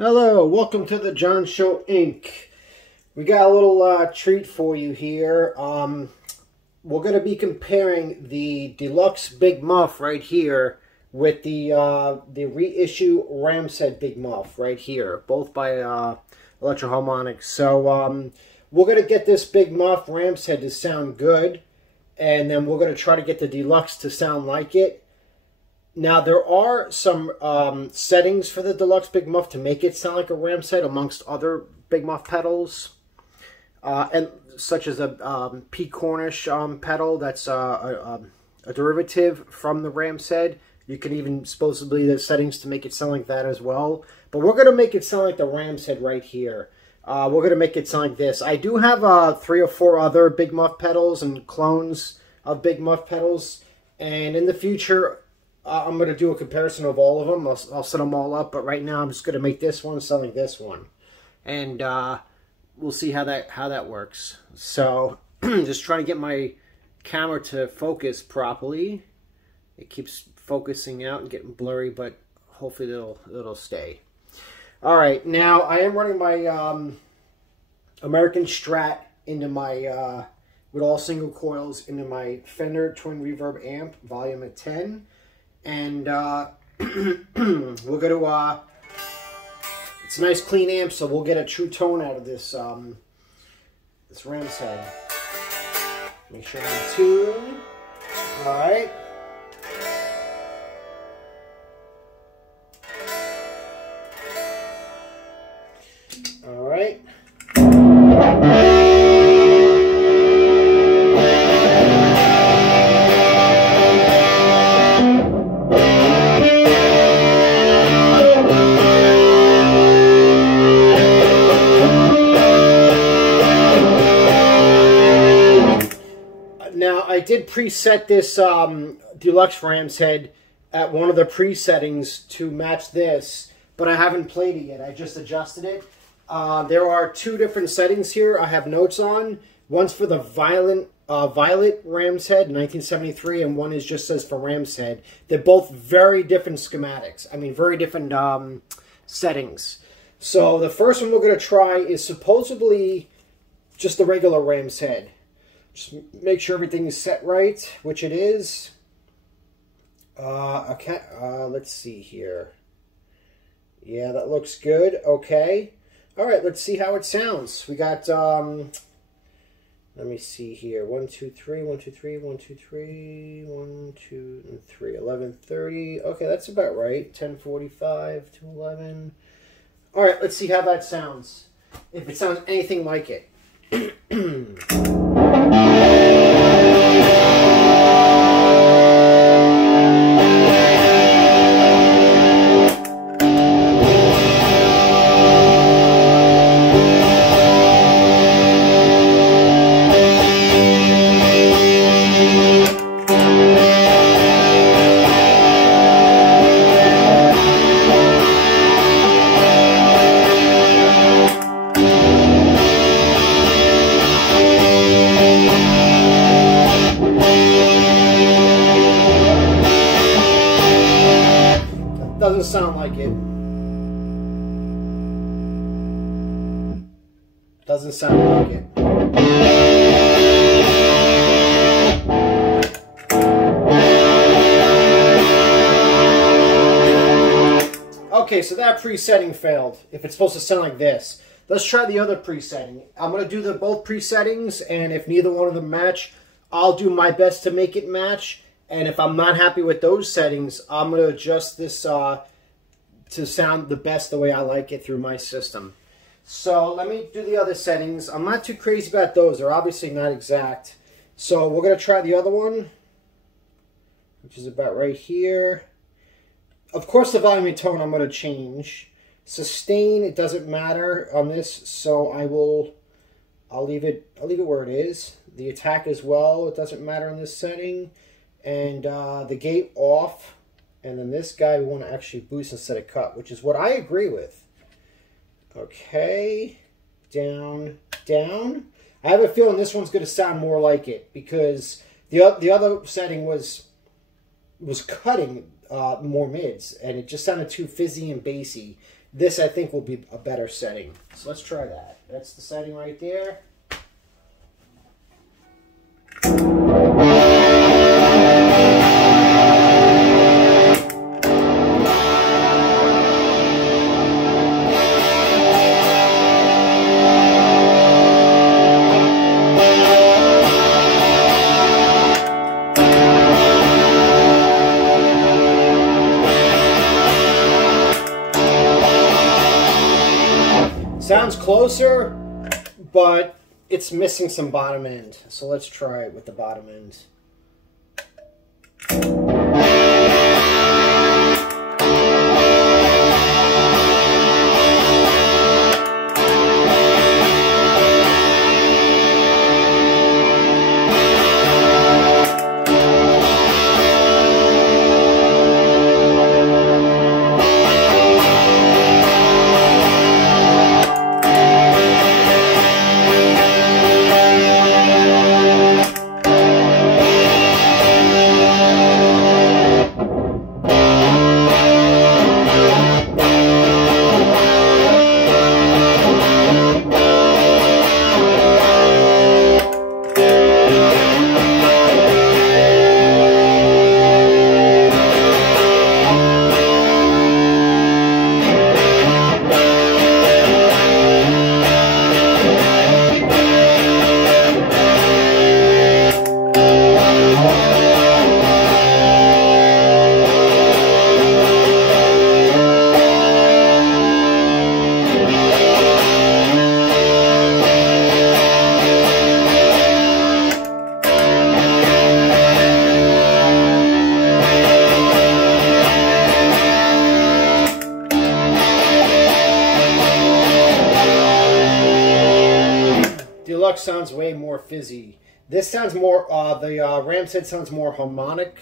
Hello, welcome to the John Show Inc. We got a little treat for you here. We're going to be comparing the Deluxe Big Muff right here with the reissue Ram's Head Big Muff right here, both by Electro Harmonics. So we're going to get this Big Muff Ram's Head to sound good, and then we're going to try to get the Deluxe to sound like it. Now, there are some settings for the Deluxe Big Muff to make it sound like a Ram's Head amongst other Big Muff pedals, and such as a P. Cornish pedal that's a derivative from the Ram's Head. You can even, supposedly, there's settings to make it sound like that as well. But we're going to make it sound like the Ram's Head right here. We're going to make it sound like this. I do have 3 or 4 other Big Muff pedals and clones of Big Muff pedals, and in the future I'm going to do a comparison of all of them. I'll set them all up, but right now I'm just going to make this one sound like this one. And we'll see how that works. So, just trying to get my camera to focus properly. It keeps focusing out and getting blurry, but hopefully it'll stay. Alright, now I am running my American Strat into my, with all single coils, into my Fender Twin Reverb amp, volume at 10. And we're going to, it's a nice clean amp, so we'll get a true tone out of this, this Ram's Head. Make sure I'm in tune. Alright. Alright. Now, I did preset this Deluxe Ram's Head at one of the presettings to match this, but I haven't played it yet. I just adjusted it. There are 2 different settings here I have notes on. One's for the Violet Ram's Head, 1973, and one is just says for Ram's Head. They're both very different schematics. I mean, very different settings. So the first one we're going to try is supposedly just the regular Ram's Head. Just make sure everything is set right, which it is. Okay, let's see here. Yeah, that looks good. Okay. All right, let's see how it sounds. We got, let me see here. 1, 2, 3, 1, 2, 3, 1, 2, 3, 1, 2, and 3. 11:30. Okay, that's about right. 10:45 to 11. All right, let's see how that sounds. If it sounds anything like it. Doesn't sound like it. Doesn't sound like it. Okay, so that presetting failed. If it's supposed to sound like this. Let's try the other presetting. I'm going to do both presettings, and if neither one of them match, I'll do my best to make it match. And if I'm not happy with those settings, I'm going to adjust this to sound the best the way I like it through my system. So let me do the other settings. I'm not too crazy about those. They're obviously not exact. So we're going to try the other one, which is about right here. Of course, the volume and tone I'm going to change. Sustain, it doesn't matter on this, so I'll leave it where it is. The attack as well, it doesn't matter in this setting. And the gate off, and then this guy we want to actually boost instead of cut, which is what I agree with. Okay, down, down. I have a feeling this one's going to sound more like it because the other setting was cutting more mids, and it just sounded too fizzy and bassy. This, I think, will be a better setting. So let's try that. That's the setting right there. Sounds closer, but it's missing some bottom end. So let's try it with the bottom end. Deluxe sounds way more fizzy. This sounds more, the Ram's Head sounds more harmonic.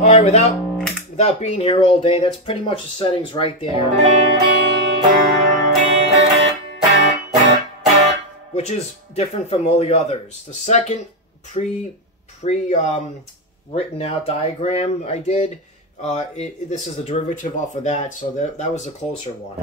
Alright, without being here all day, that's pretty much the settings right there. Which is different from all the others. The second written out diagram I did, this is a derivative off of that, so that was the closer one.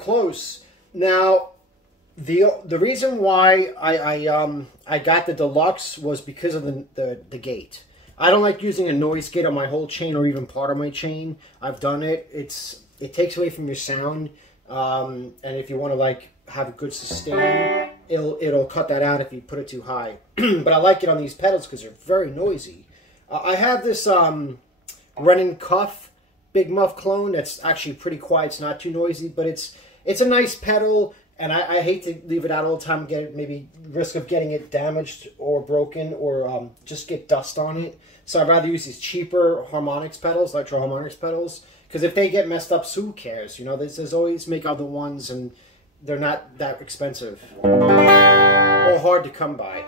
Close. Now, the reason why I got the Deluxe was because of the gate. I don't like using a noise gate on my whole chain or even part of my chain. I've done it. It takes away from your sound, and if you want to like have a good sustain, it'll cut that out if you put it too high. But I like it on these pedals because they're very noisy. I have this Renin Cuff Big Muff clone that's actually pretty quiet. It's not too noisy, but it's a nice pedal, and I hate to leave it out all the time and get maybe risk of getting it damaged or broken or just get dust on it. So I'd rather use these cheaper harmonics pedals, electro harmonics pedals, because if they get messed up, so who cares? You know, there's always make other ones, and they're not that expensive or hard to come by.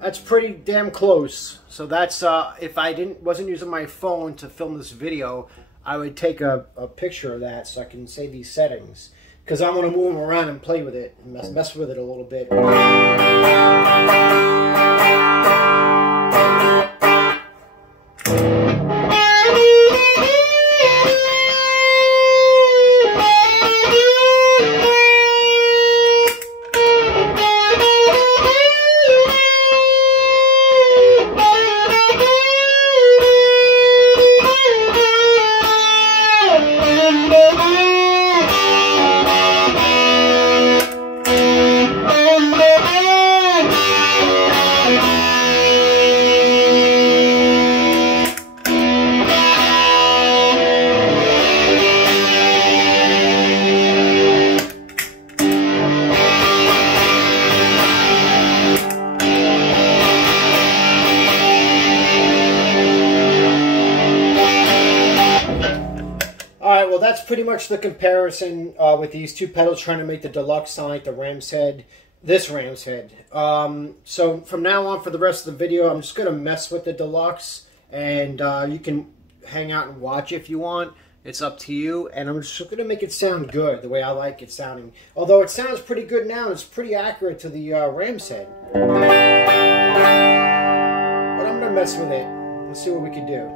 That's pretty damn close. So that's if I wasn't using my phone to film this video, I would take a picture of that so I can save these settings, because I want to move them around and play with it and mess with it a little bit. Alright, well that's pretty much the comparison with these two pedals, trying to make the Deluxe sound like the Ram's Head, this Ram's Head. So from now on, for the rest of the video, I'm just going to mess with the Deluxe, and you can hang out and watch if you want. It's up to you, and I'm just going to make it sound good, the way I like it sounding. Although it sounds pretty good now, it's pretty accurate to the Ram's Head. But I'm going to mess with it. Let's see what we can do.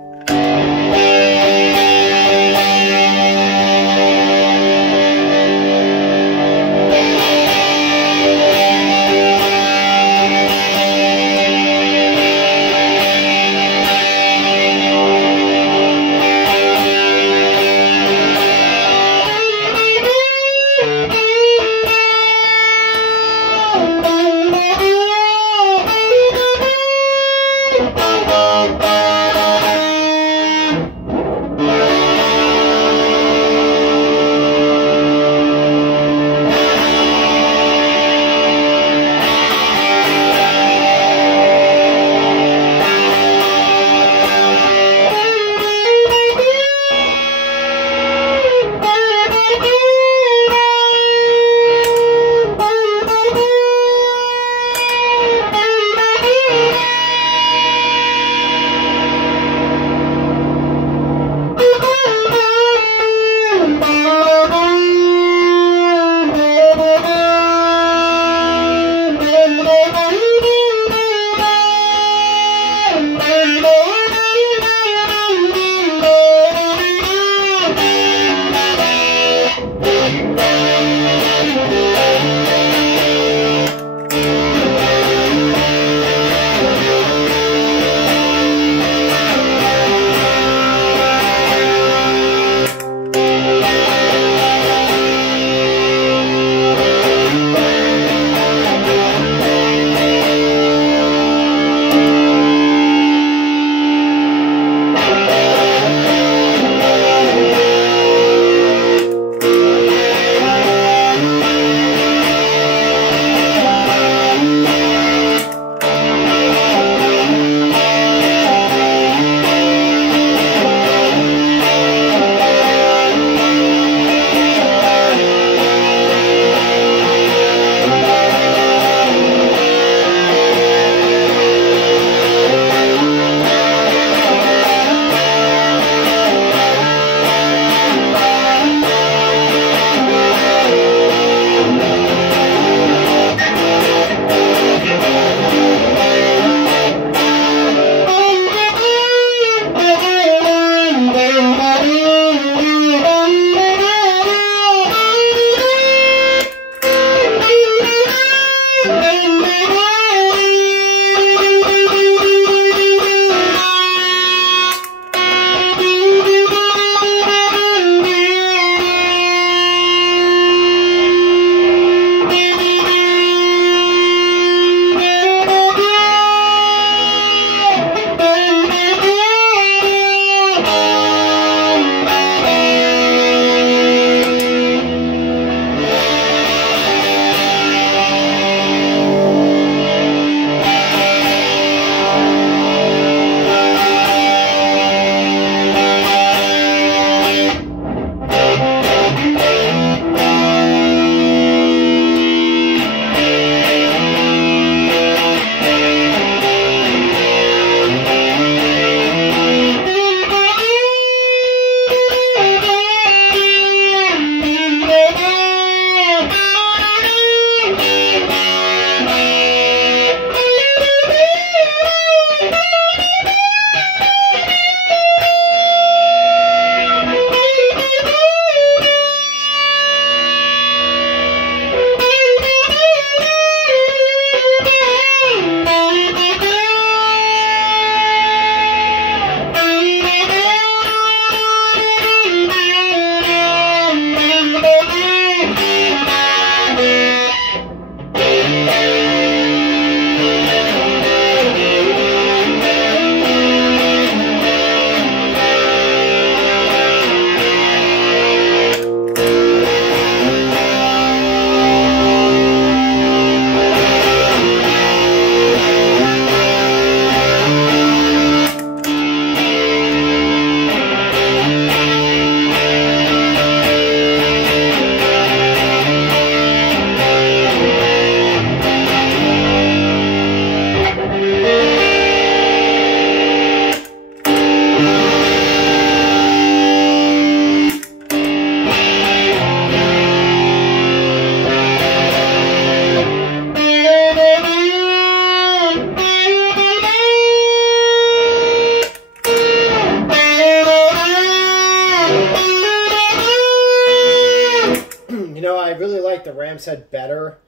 really like the ram set better.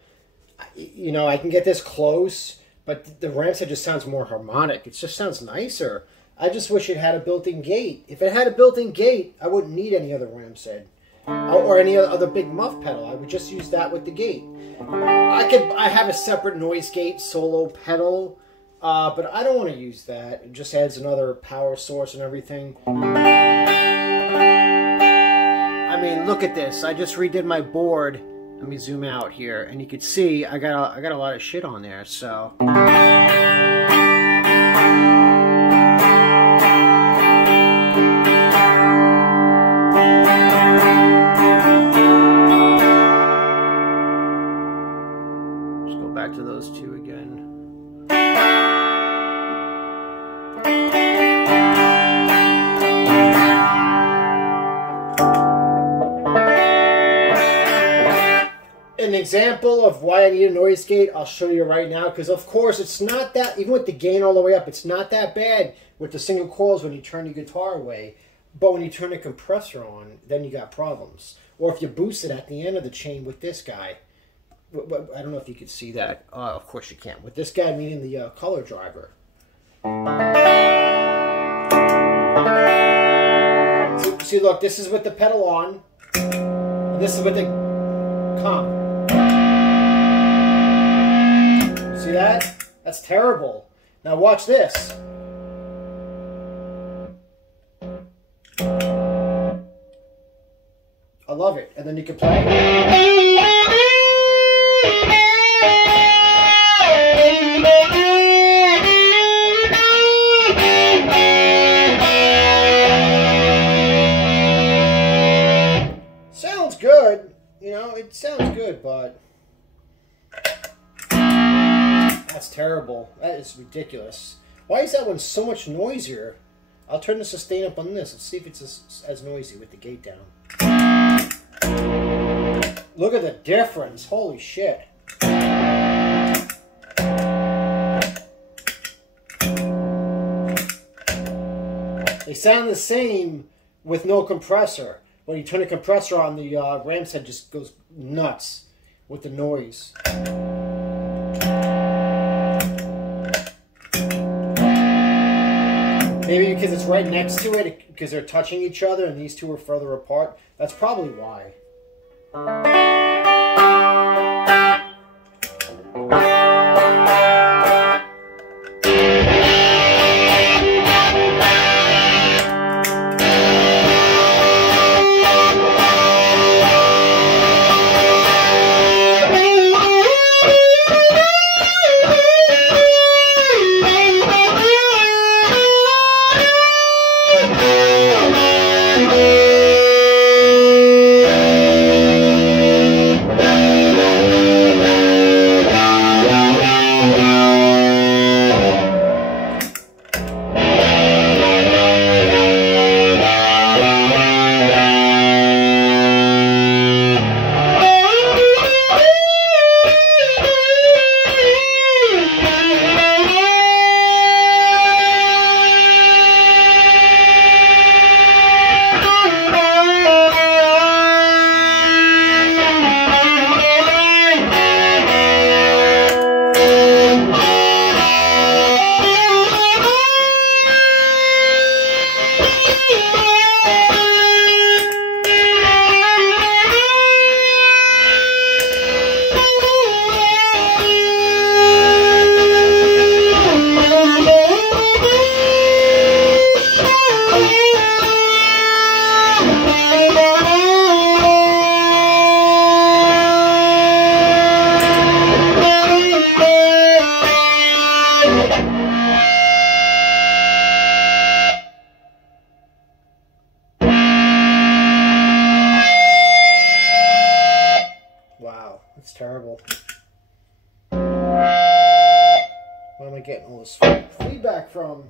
You know, I can get this close, but the ram set just sounds more harmonic. It just sounds nicer. I just wish it had a built-in gate. If it had a built-in gate, I wouldn't need any other ram set or any other big muff pedal. I would just use that with the gate. I have a separate noise gate solo pedal, but I don't want to use that. It just adds another power source and everything. I mean, look at this. I just redid my board. Let me zoom out here, and you can see I got a lot of shit on there. So. Let's go back to those two again. An example of why I need a noise gate, I'll show you right now, because of course it's not that, even with the gain all the way up, it's not that bad with the single coils when you turn the guitar away, but when you turn the compressor on, then you got problems. Or if you boost it at the end of the chain with this guy, I don't know if you can see that, of course you can, with this guy meaning the color driver. So, see, look, this is with the pedal on, and this is with the comp. See that? That's terrible. Now watch this. I love it. And then you can play. Sounds good. You know, it sounds good, but that's terrible. That is ridiculous. Why is that one so much noisier? I'll turn the sustain up on this. Let's see if it's as noisy with the gate down. Look at the difference. Holy shit. They sound the same with no compressor. When you turn the compressor on, the ram set just goes nuts with the noise. Maybe because it's right next to it, because they're touching each other and these two are further apart. That's probably why. Terrible. Where am I getting all this feedback from?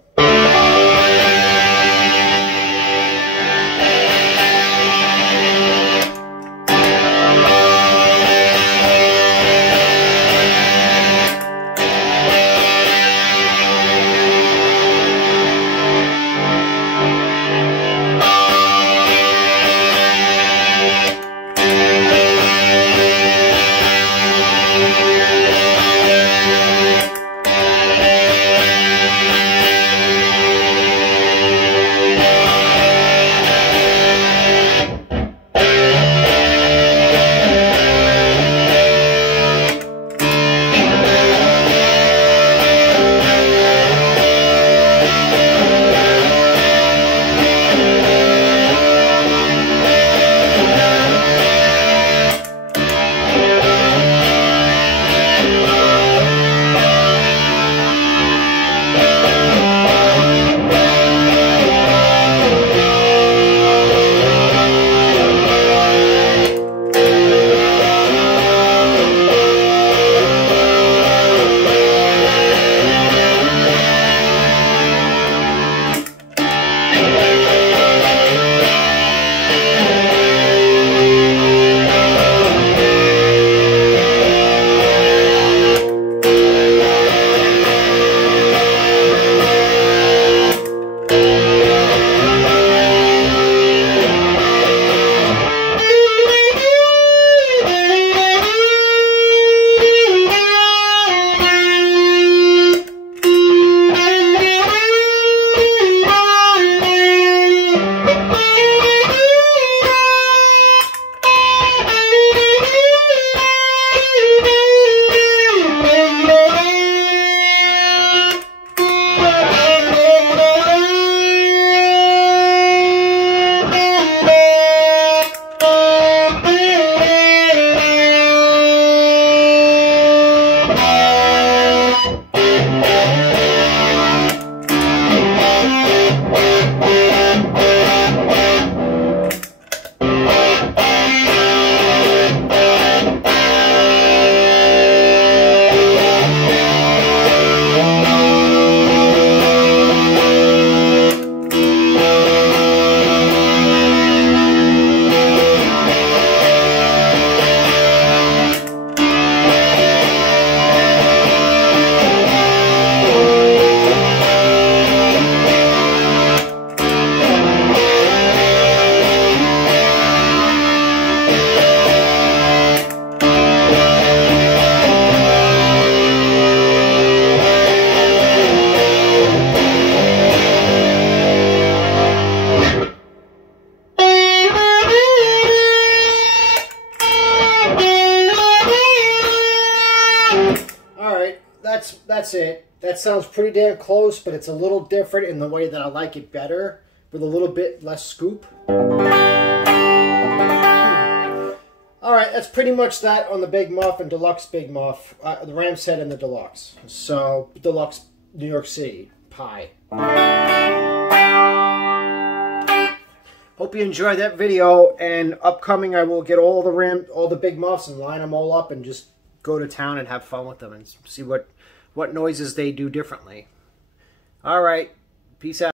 that's it. That sounds pretty damn close, but it's a little different in the way that I like it better, with a little bit less scoop. Alright, that's pretty much that on the Big Muff and Deluxe Big Muff. The Ram's Head and the Deluxe. So, Deluxe New York City pie. Hope you enjoyed that video, and upcoming I will get all the Big Muffs and line them all up and just go to town and have fun with them and see what noises they do differently. Alright, peace out.